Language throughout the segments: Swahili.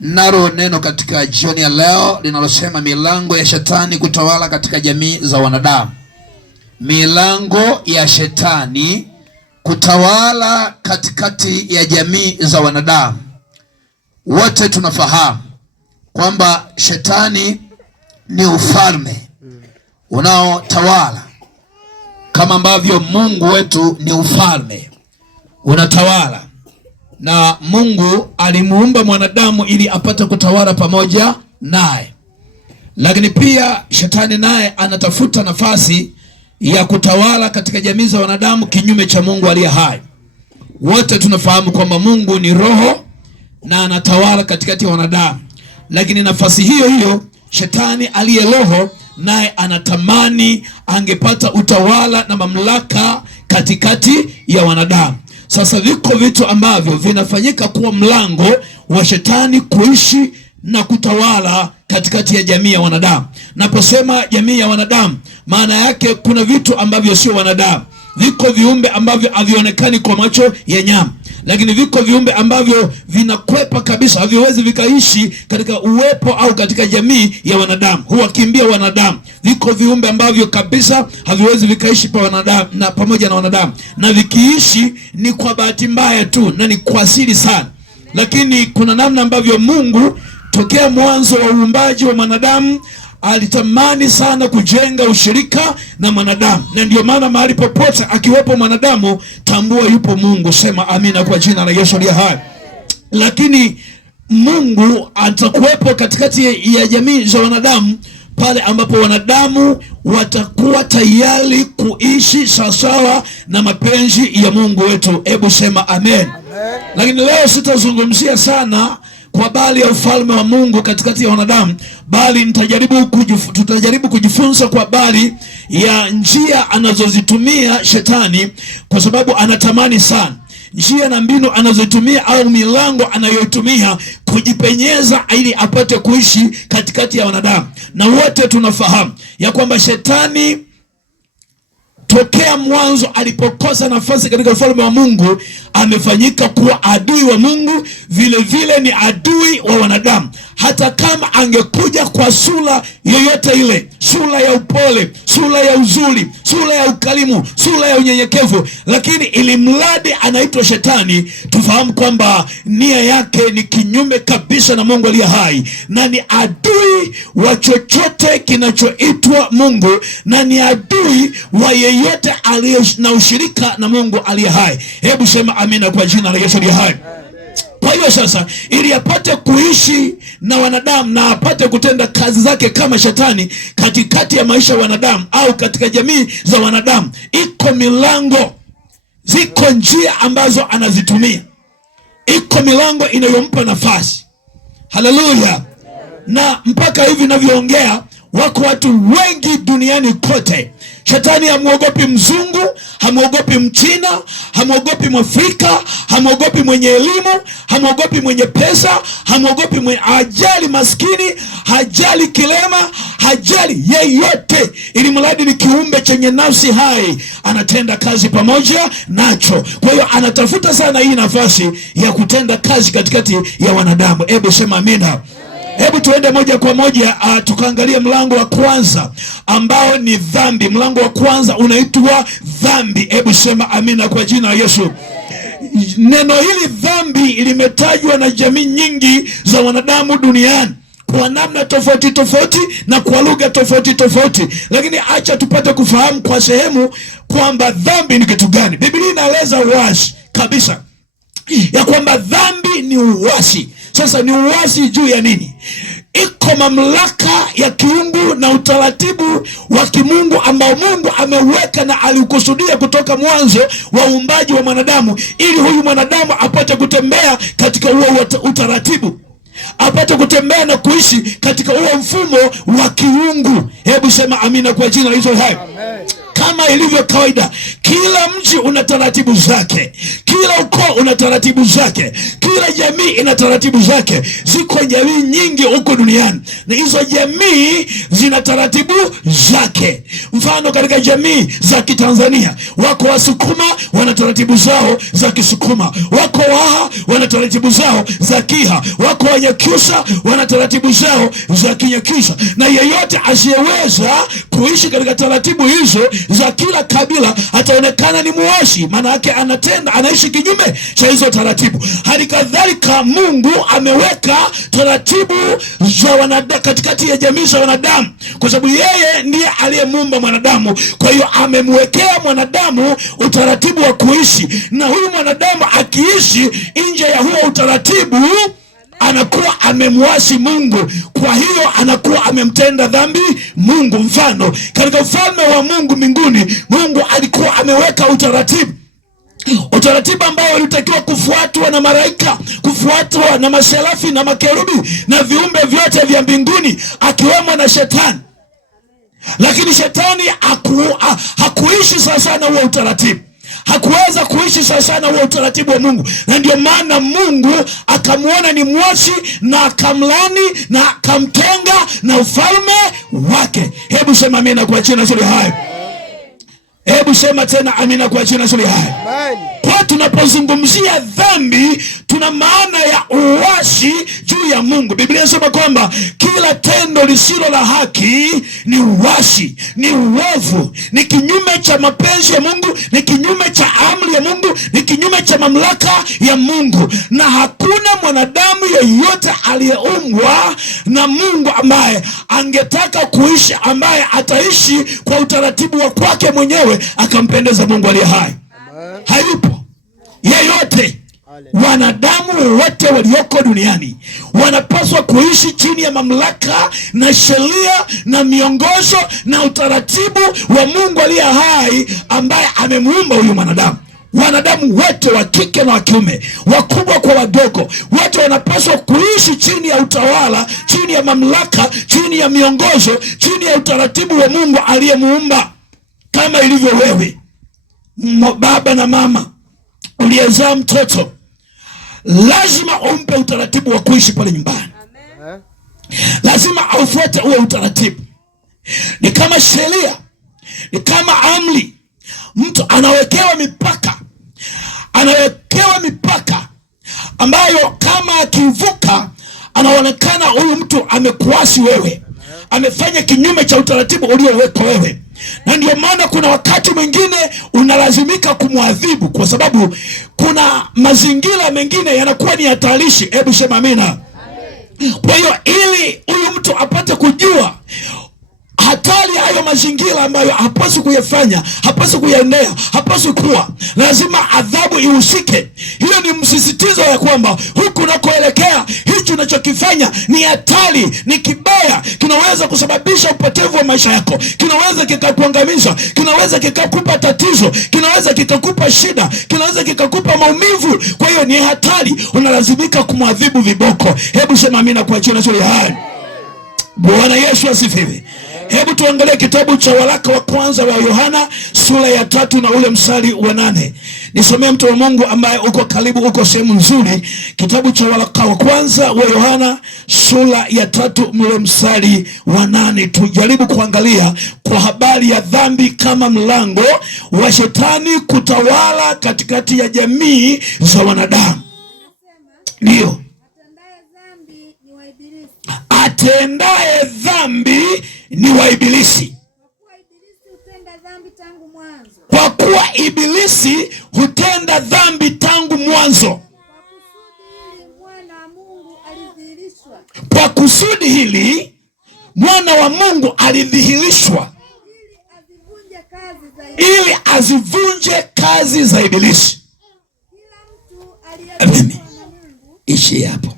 Nalo neno katika jioni ya leo linalosema milango ya shetani kutawala katika jamii za wanadamu. Milango ya shetani kutawala katikati ya jamii za wanadamu. Wote tunafahamu kwamba shetani ni ufalme unaotawala kama ambavyo Mungu wetu ni ufalme unatawala. Na Mungu alimuumba mwanadamu ili apate kutawala pamoja naye. Lakini pia shetani naye anatafuta nafasi ya kutawala katika jamii za wanadamu kinyume cha Mungu aliye hai. Wote tunafahamu kwamba Mungu ni roho na anatawala katikati ya wanadamu. Lakini nafasi hiyo hiyo shetani aliye roho naye anatamani angepata utawala na mamlaka katikati ya wanadamu. Sasa viko vitu ambavyo vinafanyika kuwa mlango wa shetani kuishi na kutawala katikati ya jamii ya wanadamu. Naposema jamii ya wanadamu, maana yake kuna vitu ambavyo sio wanadamu. Viko viumbe ambavyo havionekani kwa macho ya nyama, lakini viko viumbe ambavyo vinakwepa kabisa, haviwezi vikaishi katika uwepo au katika jamii ya wanadamu, huwakimbia wanadamu. Viko viumbe ambavyo kabisa haviwezi vikaishi pamoja na wanadamu, na vikiishi ni kwa bahati mbaya tu na ni kwa asili sana. Lakini kuna namna ambavyo Mungu tokea mwanzo wa uumbaji wa mwanadamu alitamani sana kujenga ushirika na mwanadamu, na ndio maana mahali popote akiwepo mwanadamu, tambua yupo Mungu. Sema amina kwa jina la Yesu aliye hai. Lakini Mungu atakuwepo katikati ya jamii za wanadamu pale ambapo wanadamu watakuwa tayari kuishi sawasawa na mapenzi ya Mungu wetu. Hebu sema amen. Lakini leo sitazungumzia sana kwa habari ya ufalme wa Mungu katikati ya wanadamu, bali tutajaribu kujifunza kwa habari ya njia anazozitumia shetani, kwa sababu anatamani sana njia na mbinu anazotumia au milango anayotumia kujipenyeza ili apate kuishi katikati ya wanadamu. Na wote tunafahamu ya kwamba shetani tokea mwanzo alipokosa nafasi katika ufalme wa Mungu amefanyika kuwa adui wa Mungu, vile vile ni adui wa wanadamu. Hata kama angekuja kwa sura yoyote ile, sura ya upole, sura ya uzuri, sura ya ukarimu, sura ya unyenyekevu, lakini ili mradi anaitwa shetani, tufahamu kwamba nia yake ni kinyume kabisa na Mungu aliye hai, na ni adui wa chochote kinachoitwa Mungu, na ni adui wa yeyote aliye na ushirika na Mungu aliye hai. Hebu sema amina kwa jina la Yesu aliye hai. Kwa hiyo sasa, ili apate kuishi na wanadamu na apate kutenda kazi zake kama shetani katikati ya maisha ya wanadamu au katika jamii za wanadamu, iko milango, ziko njia ambazo anazitumia, iko milango inayompa nafasi. Haleluya. Na mpaka hivi ninavyoongea, wako watu wengi duniani kote. Shetani hamuogopi mzungu, hamuogopi mchina, hamuogopi mwafrika, hamuogopi mwenye elimu, hamuogopi mwenye pesa, hamuogopi hajali maskini, hajali kilema, hajali yeyote, ili mradi ni kiumbe chenye nafsi hai, anatenda kazi pamoja nacho. Kwa hiyo anatafuta sana hii nafasi ya kutenda kazi katikati ya wanadamu. Hebu sema amina. Hebu tuende moja kwa moja tukaangalia mlango wa kwanza ambao ni dhambi. Mlango wa kwanza unaitwa dhambi. Hebu sema amina kwa jina la Yesu. Neno hili dhambi limetajwa na jamii nyingi za wanadamu duniani kwa namna tofauti tofauti na kwa lugha tofauti tofauti, lakini acha tupate kufahamu kwa sehemu kwamba dhambi ni kitu gani. Biblia inaeleza wazi kabisa ya kwamba dhambi ni uasi. Sasa ni uasi juu ya nini? Iko mamlaka ya kiungu na utaratibu wa kimungu ambao Mungu ameweka na alikusudia kutoka mwanzo wa uumbaji wa mwanadamu, ili huyu mwanadamu apate kutembea katika huo utaratibu, apate kutembea na kuishi katika huo mfumo wa kiungu. Hebu sema amina kwa jina la Yesu hai. Kama ilivyo kawaida, Kila mji una taratibu zake, kila ukoo una taratibu zake, kila jamii ina taratibu zake. Ziko jamii nyingi huko duniani na hizo jamii zina taratibu zake. Mfano, katika jamii za Kitanzania wako Wasukuma, wana taratibu zao za Kisukuma, wako Waha, wana taratibu zao za Kiha, wako Wanyakyusa, wana taratibu zao za Kinyakyusa. Na yeyote asiyeweza kuishi katika taratibu hizo za kila kabila ataonekana ni muasi, maana yake anaishi kinyume cha hizo taratibu. Hali kadhalika Mungu ameweka taratibu za wanadamu katikati ya jamii za wanadamu, kwa sababu yeye ndiye aliyemuumba mwanadamu. Kwa hiyo amemwekea mwanadamu utaratibu wa kuishi, na huyu mwanadamu akiishi nje ya huo utaratibu anakuwa amemwasi Mungu. Kwa hiyo anakuwa amemtenda dhambi Mungu. Mfano, katika ufalme wa Mungu mbinguni, Mungu alikuwa ameweka utaratibu ambao ulitakiwa kufuatwa na malaika, kufuatwa na maserafi na makerubi na viumbe vyote vya mbinguni, akiwemo na Shetani. Lakini Shetani hakuishi sasa na huo utaratibu, hakuweza kuishi sasa na huo utaratibu wa Mungu, na ndio maana Mungu akamuona ni mwasi na akamlani na akamtenga na ufalme wake. Hebu sema amina kwa jina la hai. Hebu sema tena amina kwa jina la hai. Kwa tunapozungumzia dhambi tuna maana ya uasi juu ya Mungu. Biblia inasema kwamba kila tendo lisilo la haki ni uasi, ni uovu, ni kinyume cha mapenzi ya Mungu, ni kinyume cha amri ya Mungu, ni kinyume cha mamlaka ya Mungu. Na hakuna mwanadamu yeyote aliyeumbwa na Mungu ambaye angetaka kuishi, ambaye ataishi kwa utaratibu wa kwake mwenyewe akampendeza Mungu aliye hai. Hayupo yeyote. Wanadamu wote walioko duniani wanapaswa kuishi chini ya mamlaka na sheria na miongozo na utaratibu wa Mungu aliye hai, ambaye amemuumba huyu mwanadamu. Wanadamu wote wa kike na wa kiume, wakubwa kwa wadogo, wote wanapaswa kuishi chini ya utawala, chini ya mamlaka, chini ya miongozo, chini ya utaratibu wa Mungu aliyemuumba. Kama ilivyo wewe, baba na mama uliyezaa mtoto, lazima umpe utaratibu wa kuishi pale nyumbani. Lazima aufuate huo utaratibu. Ni kama sheria, ni kama amri. Mtu anawekewa mipaka ambayo kama akivuka anaonekana huyu mtu amekuasi wewe, amefanya kinyume cha utaratibu ulioweka wewe. Na ndio maana kuna wakati mwingine unalazimika kumwadhibu, kwa sababu kuna mazingira mengine yanakuwa ni hatarishi. Hebu sema amina. Kwa hiyo ili huyu mtu apate kujua hatari hayo mazingira ambayo hapaswi kuyafanya, hapaswi kuyaendea, hapaswi kuwa, lazima adhabu ihusike. Hiyo ni msisitizo ya kwamba huku unakoelekea, hicho unachokifanya ni hatari, ni kibaya, kinaweza kusababisha upotevu wa maisha yako, kinaweza kikakuangamiza, kinaweza kikakupa tatizo, kinaweza kikakupa shida, kinaweza kikakupa maumivu. Kwa hiyo ni hatari, unalazimika kumwadhibu viboko. Hebu sema amina kwa jina la hai. Bwana Yesu asifiwe. Hebu tuangalie kitabu cha waraka wa kwanza wa Yohana sura ya 3 na ule mstari wa 8. Nisomee mtu wa Mungu ambaye uko karibu, uko sehemu nzuri. Kitabu cha waraka wa kwanza wa Yohana sura ya 3 ule mstari wa 8. Tujaribu kuangalia kwa habari ya dhambi kama mlango wa Shetani kutawala katikati ya jamii za wanadamu. Ndio. Atendaye dhambi ni wa Ibilisi, kwa kuwa Ibilisi hutenda dhambi tangu mwanzo. Kwa kusudi hili mwana wa Mungu alidhihirishwa ili azivunje kazi za Ibilisi. Ishi hapo.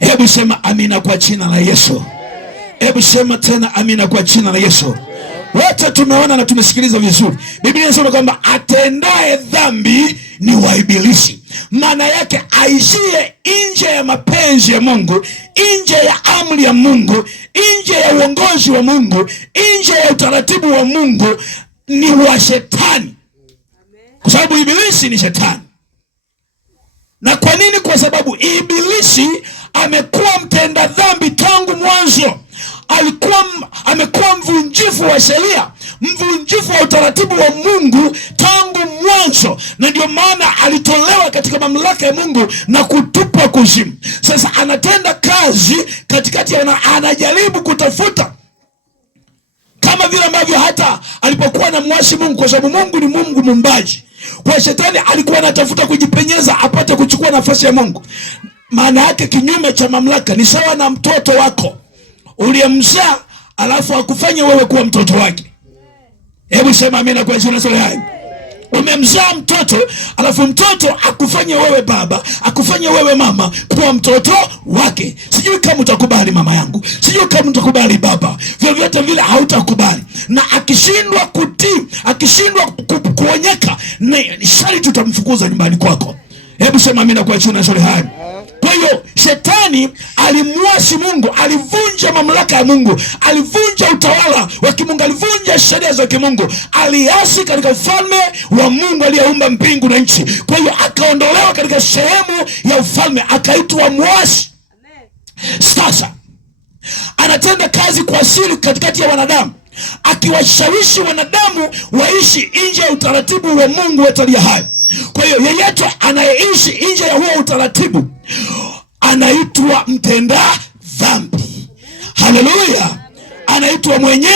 Hebu sema amina kwa jina la Yesu. Hebu sema tena amina kwa jina la Yesu. Wote tumeona na tumesikiliza vizuri. Biblia inasema kwamba atendaye dhambi ni wa Ibilisi. Maana yake aishie nje ya mapenzi ya Mungu, nje ya amri ya Mungu, nje ya uongozi wa Mungu, nje ya utaratibu wa Mungu, ni wa Shetani. kwa sababu ibilisi ni shetani. Na kwa nini? Kwa sababu ibilisi amekuwa mtenda dhambi tangu mwanzo. Amekuwa mvunjifu wa sheria, mvunjifu wa utaratibu wa Mungu tangu mwanzo, na ndio maana alitolewa katika mamlaka ya Mungu na kutupwa kuzimu. Sasa anatenda kazi katikati ya anajaribu kutafuta, kama vile ambavyo hata alipokuwa na mwasi Mungu, kwa sababu Mungu ni Mungu muumbaji. Kwa shetani alikuwa anatafuta kujipenyeza apate kuchukua nafasi ya Mungu. Maana yake kinyume cha mamlaka ni sawa na mtoto wako uliyemzaa alafu akufanye wewe kuwa mtoto wake. Hebu sema amina kwa jina la Yesu. Umemzaa mtoto alafu mtoto akufanye wewe baba, akufanye wewe mama kuwa mtoto wake. Sijui kama utakubali mama yangu, sijui kama utakubali baba, vyovyote vile hautakubali. Na akishindwa kutii, akishindwa kuonyeka, ni shari tutamfukuza nyumbani kwako. Hebu sema amina kwa jina la Yesu. Kwa hiyo shetani alimuasi Mungu, alivunja mamlaka ya Mungu, alivunja utawala wa kimungu, alivunja sheria za kimungu, aliasi katika ufalme wa Mungu aliyeumba mbingu na nchi. Kwa hiyo akaondolewa katika sehemu ya ufalme, akaitwa muasi. Sasa anatenda kazi kwa siri katikati ya wanadamu, akiwashawishi wanadamu waishi nje ya utaratibu wa Mungu wetu aliye hai. Kwa hiyo yeyote anayeishi nje ya huo utaratibu anaitwa mtenda dhambi. Haleluya! Anaitwa mwenye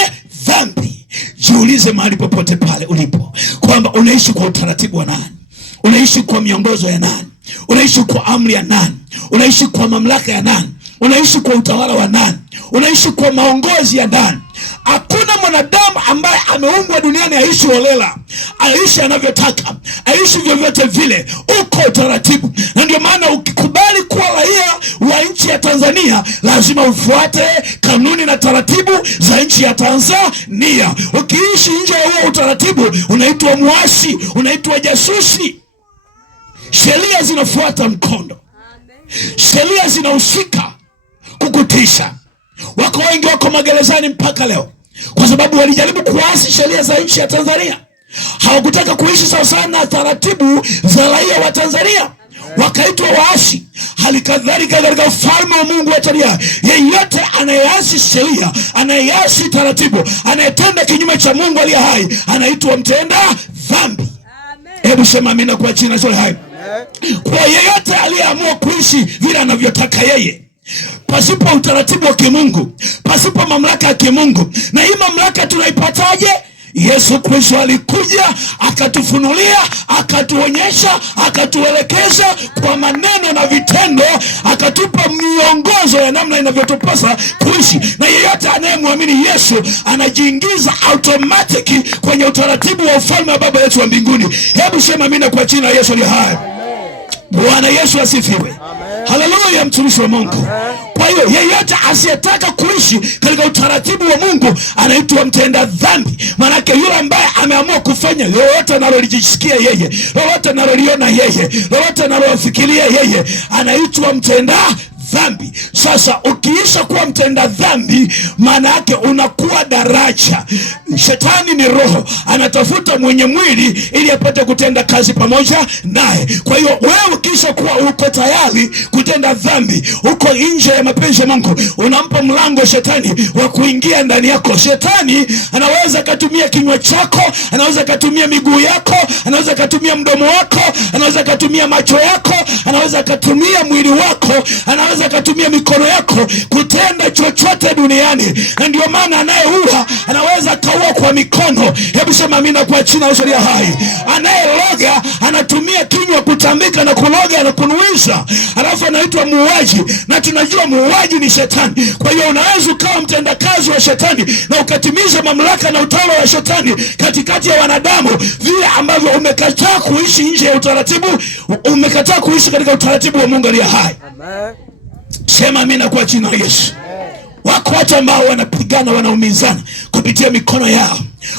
dhambi. Jiulize mahali popote pale ulipo kwamba unaishi kwa utaratibu wa nani? Unaishi kwa miongozo ya nani? Unaishi kwa amri ya nani? Unaishi kwa mamlaka ya nani? Unaishi kwa utawala wa nani? Unaishi kwa maongozi ya nani? Hakuna mwanadamu ambaye ameumbwa duniani aishi holela, aishi anavyotaka, aishi vyovyote vile. Uko utaratibu. Na ndio maana ukikubali kuwa raia wa nchi ya Tanzania, lazima ufuate kanuni na taratibu za nchi ya Tanzania. Ukiishi nje ya huo utaratibu, unaitwa muasi, unaitwa jasusi. Sheria zinafuata mkondo, sheria zinahusika kukutisha. Wako wengi wako magerezani mpaka leo kwa sababu walijaribu kuasi sheria za nchi ya Tanzania. Hawakutaka kuishi sawa sana na taratibu za raia wa Tanzania, wakaitwa waasi. Halikadhalika katika ufalme wa Mungu wetu aliye hai, yeyote anayeasi sheria, anayeasi taratibu, anayetenda kinyume cha Mungu aliye hai, anaitwa mtenda dhambi. Hebu sema amina kwa jina la Yesu. Kwa yeyote aliyeamua kuishi vile anavyotaka yeye, pasipo utaratibu wa kimungu, pasipo mamlaka ya kimungu. Na hii mamlaka tunaipataje? Yesu Kristo alikuja akatufunulia, akatuonyesha, akatuelekeza kwa maneno na vitendo, akatupa miongozo ya namna inavyotupasa kuishi. Na yeyote anayemwamini Yesu anajiingiza automatic kwenye utaratibu wa ufalme wa Baba yetu wa mbinguni. Hebu sema amina kwa jina la Yesu aliye hai. Bwana Yesu asifiwe. Haleluya, mtumishi wa Mungu. Kwa hiyo yeyote asiyetaka kuishi katika utaratibu wa Mungu anaitwa mtenda dhambi. Maanake yule ambaye ameamua kufanya lolote analojisikia yeye, lolote analoliona yeye, lolote analofikiria yeye, anaitwa mtenda dhambi. Sasa ukiisha kuwa mtenda dhambi, maana yake unakuwa daraja. Shetani ni roho, anatafuta mwenye mwili ili apate kutenda kazi pamoja naye. Kwa hiyo wewe ukisha kuwa uko tayari kutenda dhambi, uko nje ya mapenzi ya Mungu, unampa mlango shetani wa kuingia ndani yako. Shetani anaweza katumia kinywa chako, anaweza katumia miguu yako, anaweza katumia mdomo wako, anaweza katumia macho yako, anaweza katumia mwili wako, anaweza katumia mikono yako kutenda chochote duniani. Na ndio maana anayeua anaweza kaua kwa mikono. Hebu sema amina kwa jina la Yesu aliye hai. Anayeloga anatumia kinywa kutambika na kuloga na kunuiza, alafu anaitwa muuaji. Na tunajua muuaji ni shetani. Kwa hiyo unaweza ukawa mtendakazi wa shetani na ukatimiza mamlaka na utawala wa shetani katikati ya wanadamu, vile ambavyo umekataa kuishi nje ya utaratibu, umekataa kuishi katika utaratibu wa Mungu aliye hai. Amen. Sema amina kwa jina la Yesu. Wako watu ambao wanapigana, wanaumizana kupitia mikono yao.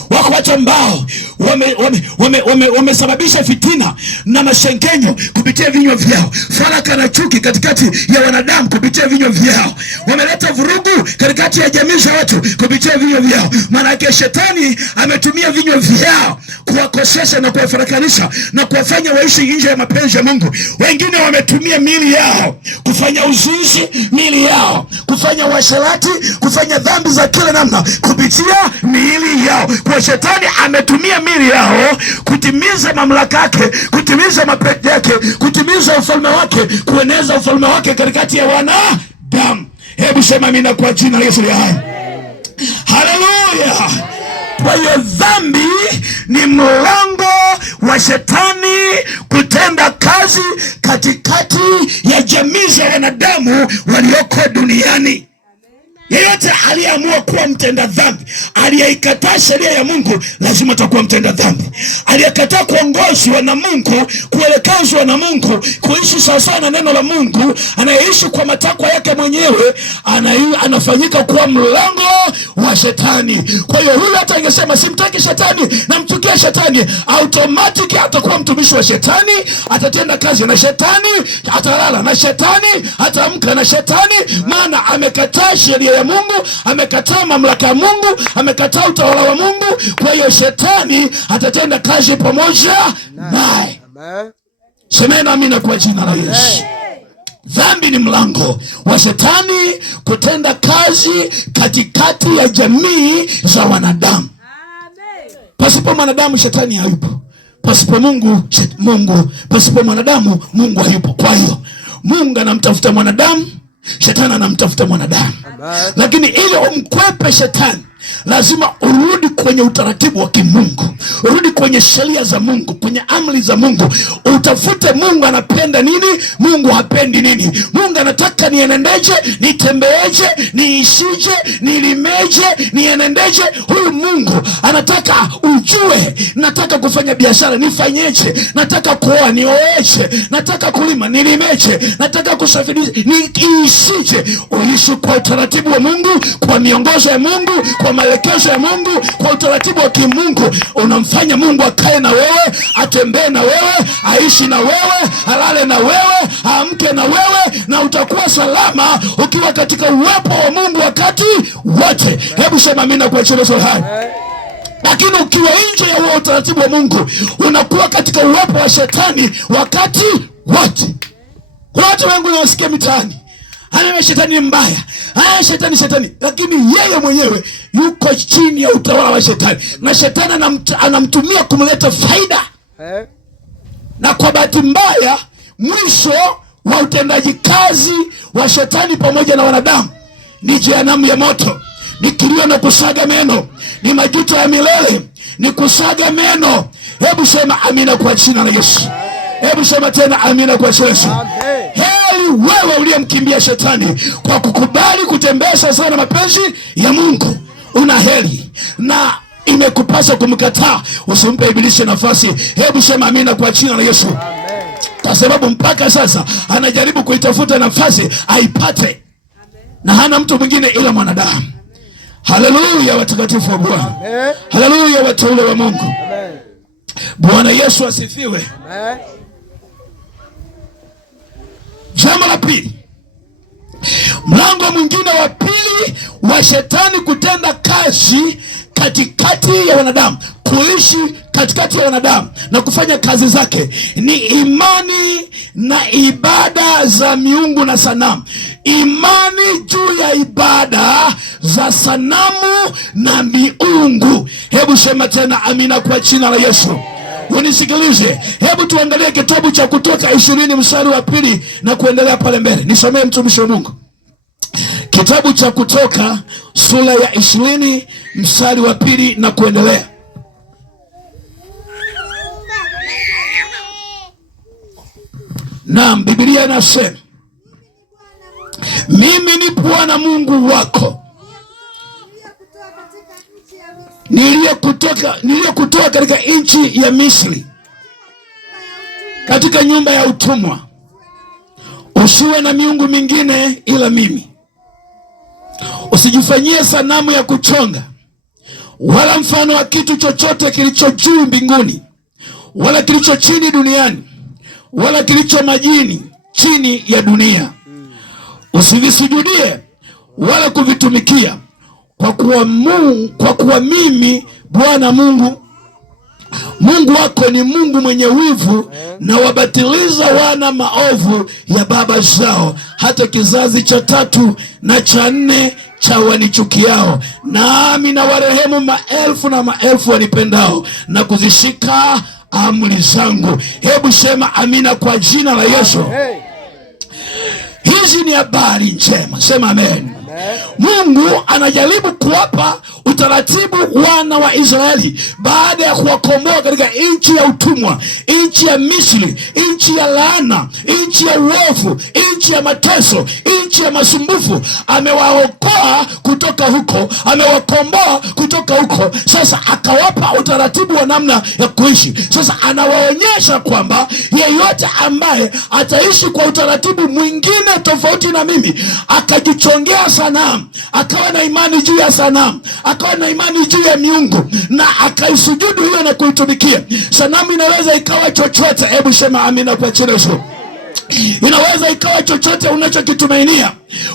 Wako watu ambao wamesababisha fitina na mashengenyo kupitia vinywa vyao, faraka na chuki katikati ya wanadamu kupitia vinywa vyao, wameleta vurugu katikati ya jamii za watu kupitia vinywa vyao. Maana yake shetani ametumia vinywa vyao kuwakosesha na kuwafarakanisha na kuwafanya waishi nje ya mapenzi ya Mungu. Wengine wametumia miili yao kufanya uzinzi, miili yao kufanya uasherati, kufanya dhambi za kila namna kupitia miili yao. Kwa shetani ametumia miili yao kutimiza mamlaka yake, kutimiza mapenzi yake, kutimiza ufalme wake, kueneza ufalme wake katikati ya wanadamu. Hebu sema amina kwa jina la Yesu. Haleluya. Kwa hiyo dhambi ni mlango wa shetani kutenda kazi katikati ya jamii za wanadamu walioko duniani. Yeyote aliyeamua kuwa mtenda dhambi, aliyeikataa sheria ya Mungu, lazima atakuwa mtenda dhambi. Aliyekataa kuongozwa na Mungu, kuelekezwa na Mungu, kuishi sawasawa na neno la Mungu, anayeishi kwa matakwa yake mwenyewe, anafanyika kuwa mlango wa shetani. Kwa hiyo huyu hata angesema simtaki shetani, namchukia shetani, automatic atakuwa mtumishi wa shetani, atatenda kazi na shetani, atalala na shetani, ataamka na shetani, maana amekataa sheria ya Mungu, amekataa mamlaka ya Mungu, amekataa utawala wa Mungu. Kwa hiyo shetani atatenda kazi pamoja naye. Semeni amina kwa jina la Yesu. Dhambi ni mlango wa shetani kutenda kazi katikati ya jamii za wanadamu. Pasipo mwanadamu shetani hayupo. Pasipo Mungu, pasipo mwanadamu Mungu hayupo. Kwa hiyo Mungu anamtafuta mwanadamu, shetani anamtafuta mwanadamu. Lakini ili umkwepe shetani, lazima urudi kwenye utaratibu wa kimungu, urudi kwenye sheria za Mungu, kwenye amri za Mungu. Utafute Mungu anapenda nini, Mungu hapendi nini. Mungu anataka nienendeje, nitembeeje, niishije, nilimeje, nienendeje. Huyu Mungu anataka ujue, nataka kufanya biashara, nifanyeje, nataka kuoa, nioeje, nataka kulima, nilimeje, nataka kusafiri, niishije. Uishi kwa utaratibu wa Mungu, kwa miongozo ya Mungu, kwa maelekezo ya Mungu, kwa utaratibu wa kimungu. Unamfanya Mungu akae na wewe, atembee na wewe, aishi na wewe, alale na wewe, aamke na wewe, na utakuwa salama ukiwa katika uwepo wa Mungu wakati wote. Hebu sema amina kwa jina la Yesu. Lakini ukiwa nje ya huo utaratibu wa Mungu, unakuwa katika uwepo wa shetani wakati wote. Kuna watu wengi wanasikia mitaani, anasema shetani ni mbaya, shetani, lakini yeye mwenyewe yuko chini ya utawala wa shetani, na shetani anamtumia kumleta faida. Na kwa bahati mbaya, mwisho wa utendaji kazi wa shetani pamoja na wanadamu ni jehanamu ya moto, ni kilio na kusaga meno, ni majuto ya milele, ni kusaga meno. Hebu sema amina kwa jina la Yesu. Hebu sema tena amina kwa jina la Yesu. Heri wewe uliyemkimbia shetani kwa kukubali kutembea sawa na mapenzi ya Mungu. Una heri, na imekupasa kumkataa, usimpe ibilisi nafasi. Hebu sema amina kwa jina la Yesu. Kwa sababu mpaka sasa anajaribu kuitafuta nafasi aipate, na hana mtu mwingine ila mwanadamu. Haleluya watakatifu wa Bwana. Haleluya wateule wa Mungu. Bwana Yesu asifiwe. Jambo la pili, mlango mwingine wa pili wa shetani kutenda kazi katikati ya wanadamu, kuishi katikati ya wanadamu na kufanya kazi zake, ni imani na ibada za miungu na sanamu. Imani juu ya ibada za sanamu na miungu. Hebu sema tena amina kwa jina la Yesu. Unisikilize, hebu tuangalie kitabu cha Kutoka 20 mstari wa 2 na kuendelea pale mbele. Nisomee mtumishi wa Mungu. Kitabu cha Kutoka sura ya 20 mstari wa 2 na kuendelea. Naam, Biblia inasema, mimi ni Bwana Mungu wako niliyekutoa katika nchi ya Misri, katika nyumba ya utumwa. Usiwe na miungu mingine ila mimi. Usijifanyie sanamu ya kuchonga wala mfano wa kitu chochote kilicho juu mbinguni, wala kilicho chini duniani, wala kilicho majini chini ya dunia. Usivisujudie wala kuvitumikia, kwa kuwa mimi Bwana Mungu wako ni Mungu mwenye wivu, na wabatiliza wana maovu ya baba zao, hata kizazi cha 3 na cha 4 cha wanichukiao. Nami na warehemu maelfu na maelfu wanipendao na kuzishika amri zangu. Hebu sema amina kwa jina la Yesu. Hizi ni habari njema, sema amen. Mungu anajaribu kuwapa utaratibu wana wa Israeli baada ya kuwakomboa katika nchi ya utumwa, nchi ya Misri, nchi ya laana, nchi ya uovu, nchi ya mateso, nchi ya masumbufu. Amewaokoa kutoka huko, amewakomboa kutoka huko. Sasa akawapa utaratibu wa namna ya kuishi. Sasa anawaonyesha kwamba yeyote ambaye ataishi kwa utaratibu mwingine tofauti na mimi, akajichongea sanamu, akawa na imani juu ya sanamu, akawa na imani juu ya miungu, na akaisujudu hiyo na kuitumikia sanamu, inaweza ikawa chochote. Hebu sema amina kwa jina la Yesu. Inaweza ikawa chochote unachokitumainia.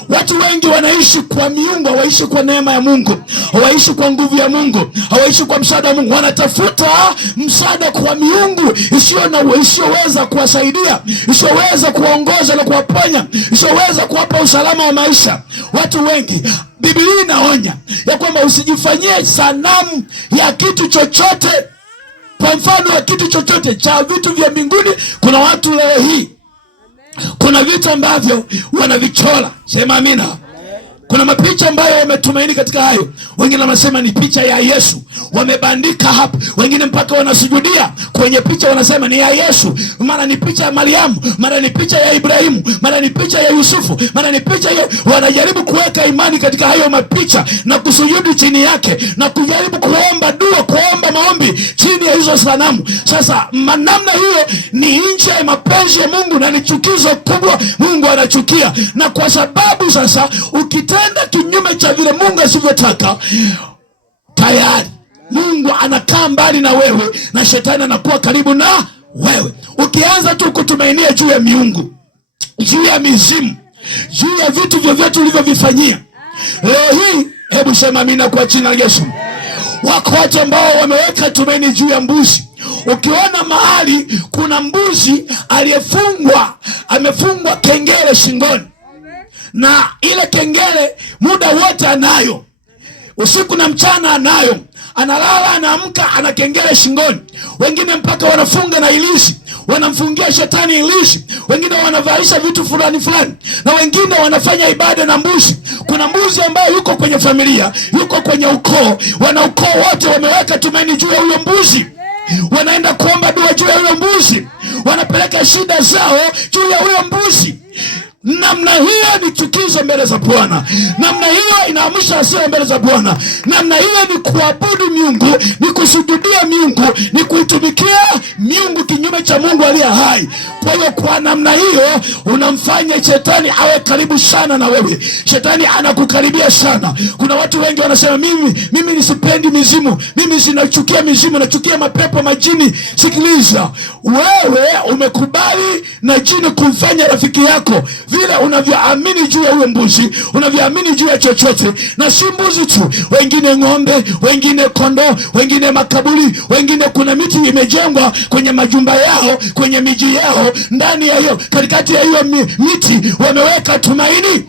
Watu wengi wanaishi kwa miungu, hawaishi kwa neema ya Mungu, hawaishi kwa nguvu ya Mungu, hawaishi kwa msaada wa Mungu. Wanatafuta msaada kwa miungu isiyoweza kuwasaidia, isiyoweza kuwaongoza na kuwaponya, isiyoweza kuwapa usalama wa maisha. Watu wengi, Biblia inaonya ya kwamba usijifanyie sanamu ya kitu chochote, kwa mfano wa kitu chochote cha vitu vya mbinguni. Kuna watu leo hii, kuna vitu ambavyo wanavichora, sema amina. Kuna mapicha ambayo wametumaini katika hayo. Wengine wanasema ni picha ya Yesu, wamebandika hapo. Wengine mpaka wanasujudia kwenye picha, wanasema ni ya Yesu. Mara ni picha ya Mariamu, mara ni picha ya Ibrahimu, mara ni picha ya Yusufu, mara ni picha hiyo. Wanajaribu kuweka imani katika hayo mapicha na kusujudu chini yake, na kujaribu kuomba dua, kuomba maombi chini ya hizo sanamu. Sasa namna hiyo ni nje ya mapenzi ya Mungu na ni chukizo kubwa. Mungu anachukia, na kwa sababu sasa ukitenda kinyume cha vile Mungu asivyotaka, tayari Mungu anakaa mbali na wewe na shetani anakuwa karibu na wewe. Ukianza tu kutumainia juu ya miungu, juu ya mizimu, juu ya vitu vyovyote ulivyovifanyia leo hii, hebu sema amina kwa jina la Yesu. Wako watu ambao wameweka tumaini juu ya mbuzi. Ukiona mahali kuna mbuzi aliyefungwa, amefungwa kengele shingoni, na ile kengele muda wote anayo, usiku na mchana anayo, analala anaamka ana kengele shingoni. Wengine mpaka wanafunga na ilisi, wanamfungia shetani ilisi. Wengine wanavalisha vitu fulani fulani, na wengine wanafanya ibada na mbuzi. Kuna mbuzi ambaye yuko kwenye familia, yuko kwenye ukoo, wanaukoo wote wameweka tumaini juu ya huyo mbuzi. Wanaenda kuomba dua juu ya huyo mbuzi, wanapeleka shida zao juu ya huyo mbuzi. Namna hiyo ni chukizo mbele za Bwana. Namna hiyo inaamsha hasira mbele za Bwana. Namna hiyo ni kuabudu miungu, ni kusujudia miungu, ni kuitumikia miungu kinyume cha Mungu aliye hai. Kwa hiyo kwa namna hiyo unamfanya shetani awe karibu sana na wewe. Shetani anakukaribia sana. Kuna watu wengi wanasema mimi nisipendi mizimu, mimi sinachukia mizimu, nachukia mapepo, majini. Sikiliza, wewe umekubali na jini kumfanya rafiki yako. Vile unavyoamini juu ya huyo mbuzi, unavyoamini juu ya chochote. Na si mbuzi tu, wengine ng'ombe, wengine kondoo, wengine makaburi, wengine kuna miti imejengwa kwenye majumba yao, kwenye miji yao. Ndani ya hiyo, katikati ya hiyo miti wameweka tumaini.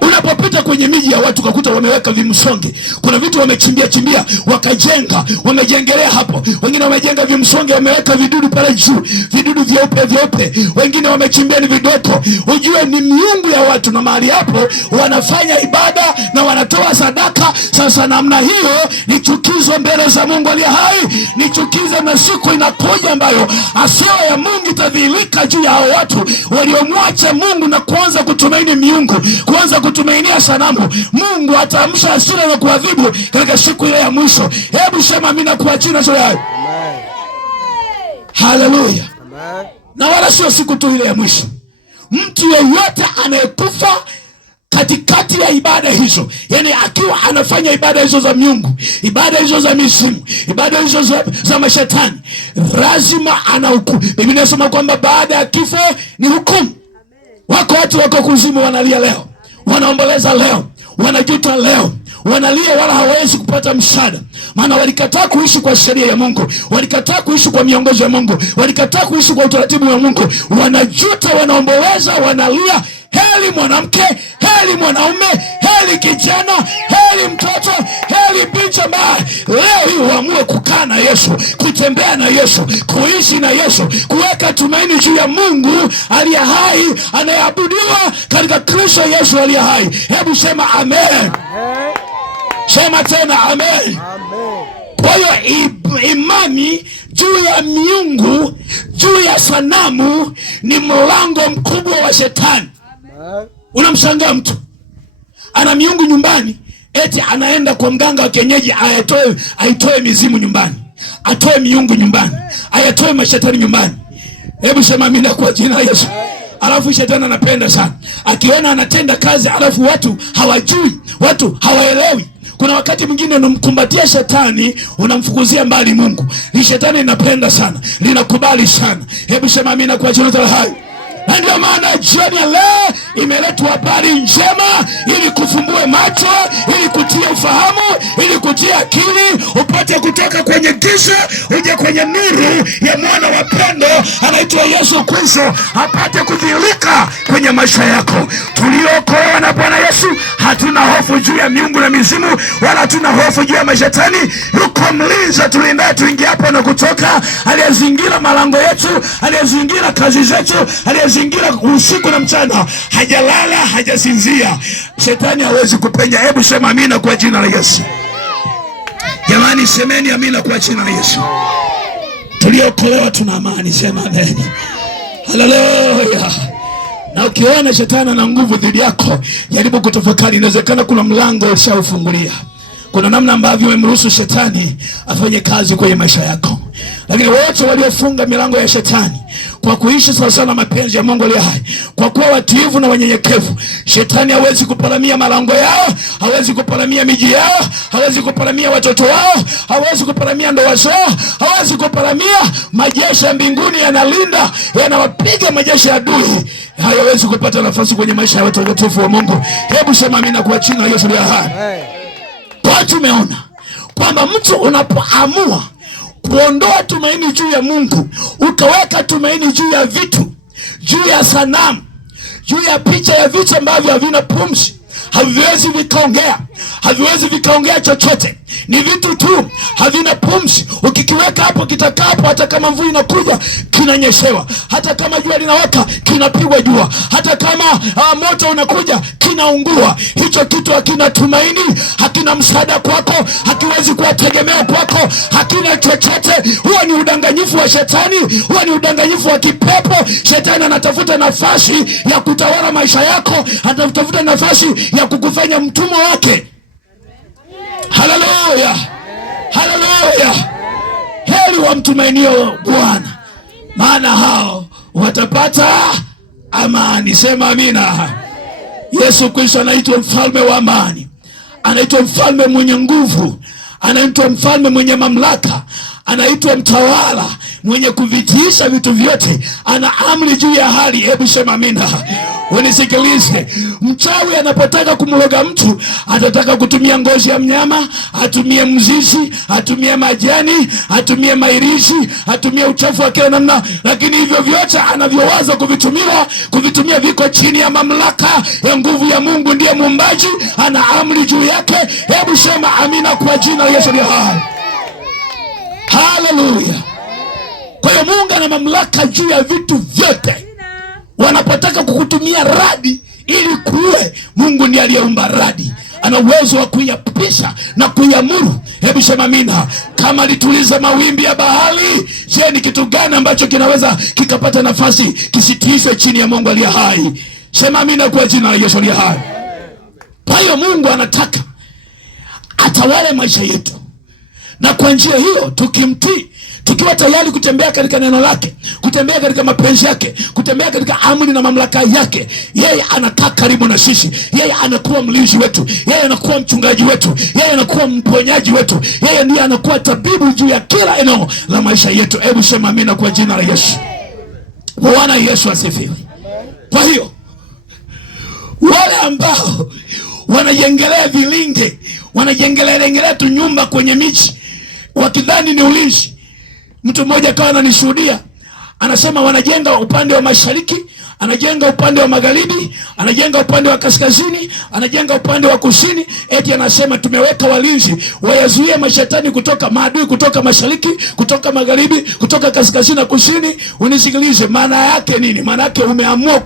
Unapopita kwenye miji ya watu ukakuta wameweka vimsonge, kuna vitu wamechimbia wakajenga, wamejengelea hapo. Wengine wamejenga vimsonge, wameweka vidudu pale juu, vidudu vyeupe. Wengine wamechimbia ni vidoto. Ujue ni miungu ya watu, na mahali hapo wanafanya ibada na wanatoa sadaka. Sasa namna hiyo ni chukizo mbele za Mungu aliye hai, ni chukizo, na siku inakuja ambayo hasira ya Mungu itadhihirika juu ya hao watu waliomwacha Mungu na kuanza kutumaini miungu, kuanza kutumainia sanamu. Mungu ataamsha hasira na kuadhibu katika siku ile ya mwisho. Hebu sema amina kwa jina la Yesu. Haleluya. Na wala sio siku tu ile ya mwisho. Mtu yeyote anayekufa katikati akifanya ibada hizo, yani akiwa anafanya ibada hizo za miungu, ibada hizo za misimu, ibada hizo za mashetani, lazima anahukumu. Biblia inasema kwamba baada ya kifo ni hukumu. Wako watu wako kuzimu, wanalia leo, wanaomboleza leo, wanajuta leo, wanalia wala hawezi kupata msaada, maana walikataa kuishi kwa sheria ya Mungu, walikataa kuishi kwa miongozo ya Mungu, walikataa kuishi kwa utaratibu wa Mungu. Wanajuta, wanaomboleza, wanalia. Heri mwanamke, heri mwanaume, heri kijana, heri mtoto, heri binti ambaye leo hii uamue kukaa na Yesu, kutembea na Yesu, kuishi na Yesu, kuweka tumaini juu ya Mungu aliye hai, anayeabudiwa katika Kristo Yesu aliye hai. Hebu sema amen. Sema tena amen. Kwa hiyo imani juu ya miungu, juu ya sanamu ni mlango mkubwa wa shetani. Unamshangaa mtu ana miungu nyumbani, eti anaenda kwa mganga wa kienyeji aitoe mizimu nyumbani, atoe miungu nyumbani, ayatoe mashetani nyumbani. Hebu sema amina kwa jina la Yesu. Alafu shetani anapenda sana akiona anatenda kazi, alafu watu hawajui, watu hawaelewi. Kuna wakati mwingine unamkumbatia shetani, unamfukuzia mbali Mungu. Ni shetani inapenda sana, linakubali sana. Hebu sema amina kwa jina la hai. Na ndio maana jioni ya leo imeletwa habari njema, ili kufumbue macho, ili kutia ufahamu, ili kutia akili, upate kutoka kwenye giza uje kwenye nuru ya mwana wa pendo anaitwa Yesu Kristo, apate kudhihirika kwenye maisha yako. Tuliokolewa na Bwana Yesu hatuna hofu juu ya miungu na mizimu, wala hatuna hofu juu ya mashetani. Yuko mlinzi tulindaye tuingie hapo na kutoka, aliyezingira malango yetu, aliyezingira kazi zetu, aliyezingira usiku na mchana, hajalala hajasinzia. Shetani hawezi kupenya. Hebu sema amina kwa jina la Yesu. Jamani, semeni amina kwa jina la Yesu. Tuliokolewa tuna amani, sema amen. Haleluya. Na ukiona shetani na nguvu dhidi yako, jaribu kutafakari. Inawezekana kuna mlango ushaofungulia, kuna namna ambavyo umemruhusu shetani afanye kazi kwenye maisha yako. Lakini wote waliofunga milango ya shetani kwa kuishi sawasawa na mapenzi ya Mungu aliye hai, kwa kuwa watiifu na wanyenyekevu, shetani hawezi kuparamia malango yao, hawezi kuparamia miji yao, hawezi kuparamia watoto wao, hawezi kuparamia ndoa zao, hawezi kuparamia. Majeshi ya mbinguni yanalinda, yanawapiga majeshi ya adui, hayawezi kupata nafasi kwenye maisha ya watakatifu wa Mungu. Hebu sema amina kwa jina la Yesu aliye hai. Kwa tumeona kwamba mtu unapoamua kuondoa tumaini juu ya Mungu, ukaweka tumaini juu ya vitu, juu ya sanamu, juu ya picha ya vitu ambavyo havina pumzi, haviwezi vikaongea, haviwezi vikaongea chochote, ni vitu tu, havina pumzi. Ukikiweka hapo kitakaa hapo, hata kama mvua inakuja kinanyeshewa, hata kama jua linawaka kinapigwa jua, hata kama moto unakuja kinaungua. Hicho kitu hakina tumaini, hakina msaada kwako, hakiwezi kuwategemea kwako, hakina chochote. Huo ni udanganyifu wa shetani, huo ni udanganyifu wa kipepo. Shetani anatafuta nafasi ya kutawala maisha yako, anatafuta nafasi ya kukufanya mtumwa wake. Haleluya, haleluya. Heri wamtumainio Bwana, maana hao watapata amani. Sema amina. Yesu Kristo anaitwa mfalme wa amani, anaitwa mfalme mwenye nguvu, anaitwa mfalme mwenye mamlaka, anaitwa mtawala mwenye kuvitiisha vitu vyote, ana amri juu ya hali. Hebu sema amina. Unisikilize, mchawi anapotaka kumloga mtu, atataka kutumia ngozi ya mnyama, atumie mzizi, atumie majani, atumie mairizi, atumie uchafu wa kila namna, lakini hivyo vyote anavyowaza kuvitumia viko chini ya mamlaka ya nguvu ya Mungu. Ndiye muumbaji, ana amri juu yake. Hebu sema amina kwa jina la Yesu aliye hai. Haleluya. Kwa hiyo Mungu ana mamlaka juu ya vitu vyote. Wanapotaka kukutumia radi ili kuue, Mungu ndiye aliyeumba radi, ana uwezo wa kuyapisha na kuyamuru. Hebu sema amina. Kama alituliza mawimbi ya bahari, je, ni kitu gani ambacho kinaweza kikapata nafasi kisitishwe chini ya Mungu aliye hai? Sema amina kwa jina la Yesu aliye hai. Kwa hiyo Mungu anataka atawale maisha yetu. Na kwa njia hiyo tukimtii, tukiwa tayari kutembea katika neno lake, kutembea katika mapenzi yake, kutembea katika amri na mamlaka yake, yeye anakaa karibu na sisi. Yeye anakuwa mlinzi wetu, yeye anakuwa mchungaji wetu, yeye anakuwa mponyaji wetu, yeye ndiye anakuwa tabibu juu ya kila eneo la maisha yetu. Hebu sema amina kwa jina la Yesu. Bwana Yesu asifiwe. Kwa hiyo wale ambao wanajengelea vilinge, wanajengelea tu nyumba kwenye miji wakidhani ni ulinzi. Mtu mmoja akawa ananishuhudia, anasema wanajenga upande wa mashariki, anajenga upande wa magharibi, anajenga upande wa kaskazini, anajenga upande wa kusini. Eti anasema tumeweka walinzi wayazuie mashetani kutoka, maadui kutoka mashariki, kutoka magharibi, kutoka kaskazini na kusini. Unisikilize, maana yake nini? Maana yake umeamua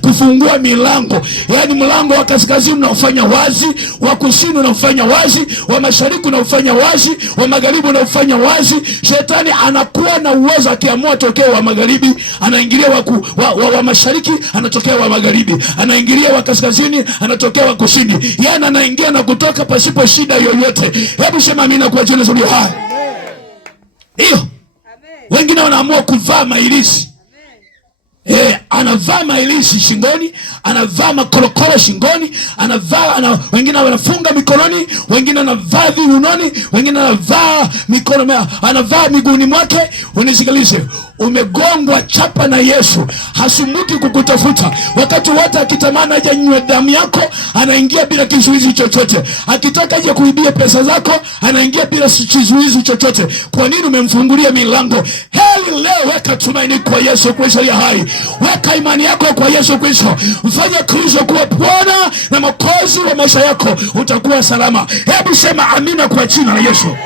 kufungua milango. Yaani mlango wa kaskazini unaofanya wazi, wa kusini unaofanya wazi, wa mashariki unaofanya wazi, wa magharibi unaofanya wazi. Shetani anakuwa na uwezo, akiamua tokea wa magharibi anaingilia wa mashariki, anatokea wa magharibi, anaingilia wa kaskazini, anatokea wa kusini. Yaani anaingia na kutoka pasipo shida yoyote. Hebu sema amina kwa jina la Yesu. Hiyo wengine wanaamua kuvaa mailisi. Anavaa mailisi shingoni, anavaa makorokoro shingoni, wengine wanafunga mikononi, wengine wanavaa viunoni, wengine wanavaa mikono, anavaa miguuni mwake. Unisikilize, umegongwa chapa na Yesu. Hasumbuki kukutafuta. Wakati wote akitamani aje nywe damu yako, anaingia bila kizuizi chochote. Akitaka aje kuibia pesa zako, anaingia bila kizuizi chochote. Kwa nini? Umemfungulia milango. Heli leo weka tumaini kwa Yesu Kristo aliye hai. Weka imani yako kwa Yesu Kristo. Mfanye Kristo kuwa Bwana na Mwokozi wa maisha yako, utakuwa salama. Hebu sema amina kwa jina la Yesu.